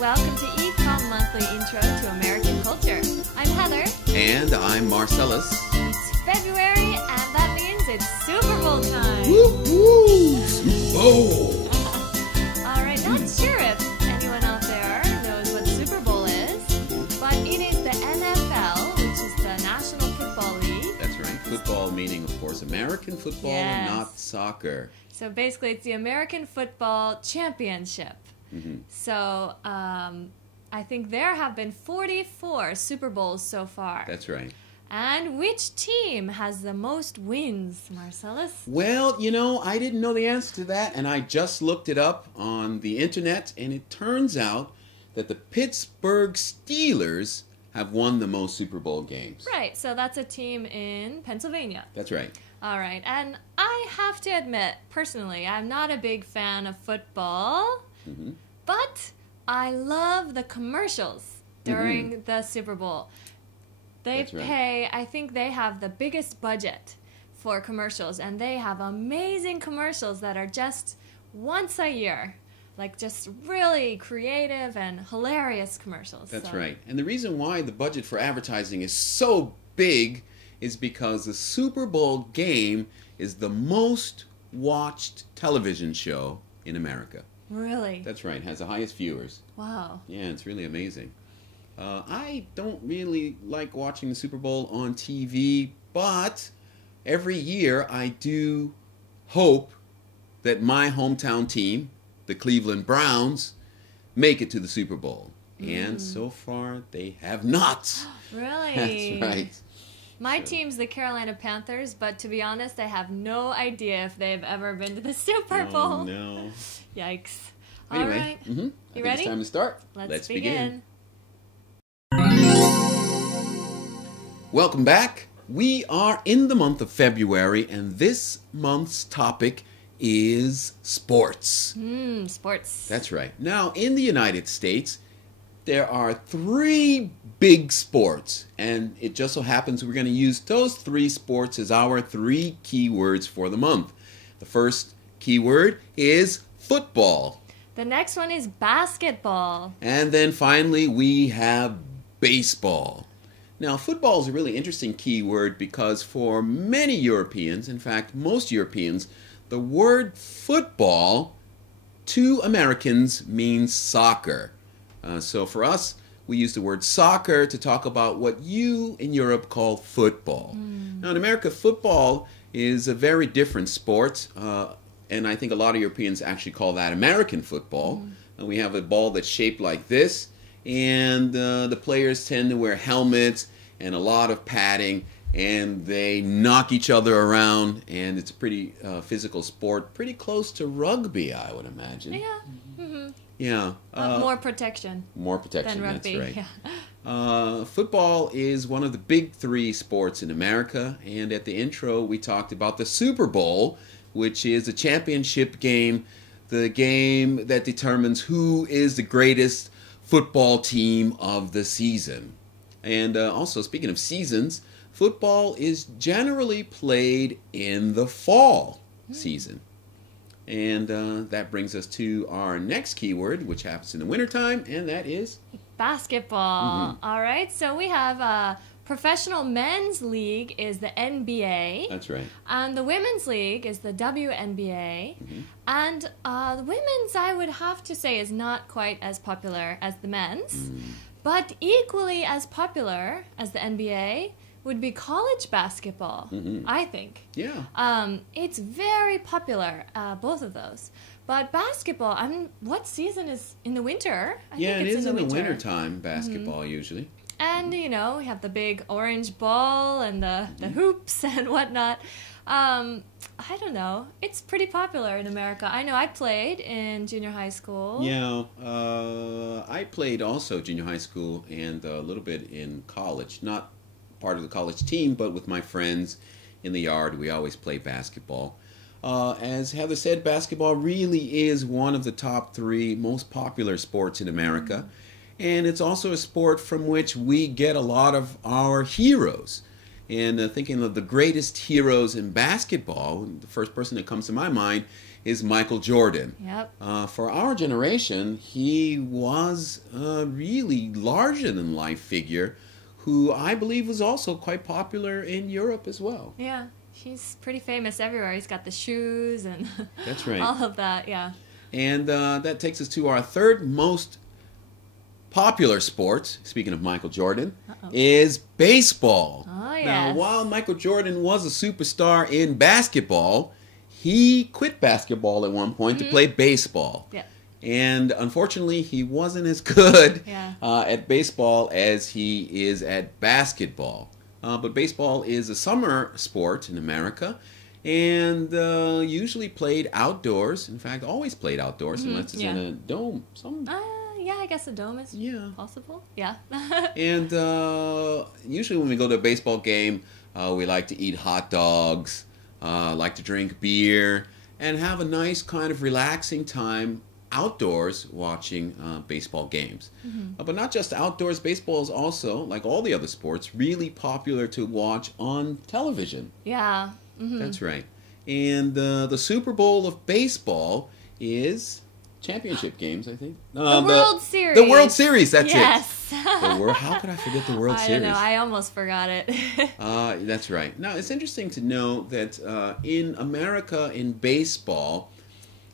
welcome to Ecom Monthly Intro to American Culture. I'm Heather. And I'm Marcellus. It's February, and that means it's Super Bowl time. Woo-hoo! Super Bowl! Alright, not sure if anyone out there knows what Super Bowl is, but it is the NFL, which is the National Football League. That's right. Football meaning, of course, American football and Yes. not soccer. So basically, it's the American Football Championship. So I think there have been 44 Super Bowls so far. That's right. And which team has the most wins, Marcellus? Well, you know, I didn't know the answer to that, and I just looked it up on the internet, and it turns out that the Pittsburgh Steelers have won the most Super Bowl games. Right, so that's a team in Pennsylvania. That's right. All right, and I have to admit, personally, I'm not a big fan of football, but I love the commercials during the Super Bowl. They That's right. pay, I think they have the biggest budget for commercials, and they have amazing commercials that are just once a year. Like just really creative and hilarious commercials. That's so. right. And the reason why the budget for advertising is so big is because the Super Bowl game is the most watched television show in America. Really? That's right. It has the highest viewers. Wow. Yeah, it's really amazing. I don't really like watching the Super Bowl on TV, but every year I do hope that my hometown team, the Cleveland Browns, make it to the Super Bowl. And so far, they have not. Really? That's right. My team's the Carolina Panthers, but to be honest, I have no idea if they've ever been to the Super Bowl. Oh, no. Yikes. Anyway, All right. I You think ready? it's time to start. Let's begin. Welcome back. We are in the month of February, and this month's topic is sports. Sports. That's right. Now, in the United States, there are 3 big sports, and it just so happens we're going to use those 3 sports as our 3 keywords for the month. The first keyword is football. The next one is basketball. And then finally, we have baseball. Now, football is a really interesting keyword because for many Europeans, in fact, most Europeans, the word football to Americans means soccer. So for us, we use the word soccer to talk about what you in Europe call football. Now, in America, football is a very different sport, and I think a lot of Europeans actually call that American football. And we have a ball that's shaped like this, and the players tend to wear helmets and a lot of padding, and they knock each other around, and it's a pretty physical sport, pretty close to rugby, I would imagine. Yeah. Yeah. More protection. More protection, than rugby. that's right. Yeah. Football is one of the big 3 sports in America, and at the intro we talked about the Super Bowl, which is a championship game, the game that determines who is the greatest football team of the season. And also, speaking of seasons, football is generally played in the fall season. And that brings us to our next keyword, which happens in the wintertime, and that is Basketball. All right, so we have professional men's league is the NBA. That's right. And the women's league is the WNBA. And the women's, I would have to say, is not quite as popular as the men's. But equally as popular as the NBA would be college basketball, I think. Yeah. It's very popular, both of those. But basketball, what season is in the winter? I Yeah, think it it's is in the winter. wintertime, basketball usually. And, you know, we have the big orange ball and the hoops and whatnot. I don't know. It's pretty popular in America. I know I played in junior high school. Yeah, I played also junior high school and a little bit in college. Not part of the college team, but with my friends in the yard, we always play basketball. As Heather said, basketball really is one of the top 3 most popular sports in America. And it's also a sport from which we get a lot of our heroes. And thinking of the greatest heroes in basketball, the first person that comes to my mind is Michael Jordan. Yep. For our generation, he was a really larger-than-life figure who I believe was also quite popular in Europe as well. Yeah, he's pretty famous everywhere. He's got the shoes and That's right. all of that, yeah. And that takes us to our third most popular sport, speaking of Michael Jordan, is baseball. Oh, yes. Now, while Michael Jordan was a superstar in basketball, he quit basketball at one point to play baseball. Yeah. And unfortunately, he wasn't as good Yeah. at baseball as he is at basketball. But baseball is a summer sport in America and usually played outdoors. In fact, always played outdoors unless it's in a dome. Yeah, I guess a dome is possible. Yeah. And usually when we go to a baseball game, we like to eat hot dogs, like to drink beer, and have a nice kind of relaxing time outdoors watching baseball games. But not just outdoors, baseball is also, like all the other sports, really popular to watch on television. Yeah. That's right. And the Super Bowl of baseball is championship games, I think. The World Series. The World Series, that's yes. it. How could I forget the World I Series? don't know. I almost forgot it. That's right. Now, it's interesting to know that in America, in baseball,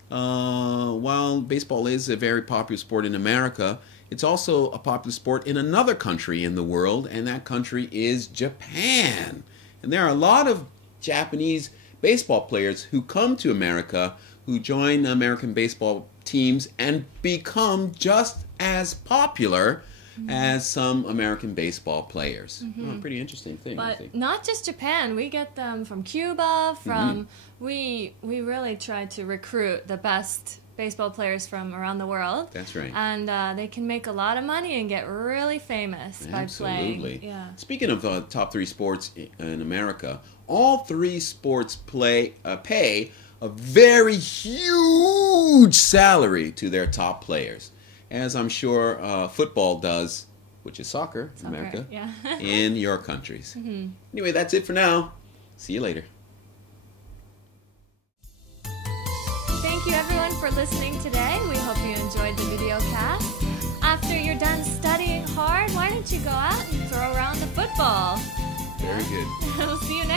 while baseball is a very popular sport in America, it's also a popular sport in another country in the world, and that country is Japan. And there are a lot of Japanese baseball players who come to America, who join American baseball teams and become just as popular as some American baseball players. Pretty interesting thing, I But think. not just Japan. We get them from Cuba, from... We really try to recruit the best baseball players from around the world. That's right. And they can make a lot of money and get really famous by playing. Absolutely. Yeah. Speaking of top three sports in America, all three sports pay a very huge salary to their top players, as I'm sure football does, which is soccer in America, yeah. in your countries. Anyway, that's it for now. See you later. Thank you everyone for listening today. We hope you enjoyed the Videocast. After you're done studying hard, why don't you go out and throw around the football? Very good. We'll see you next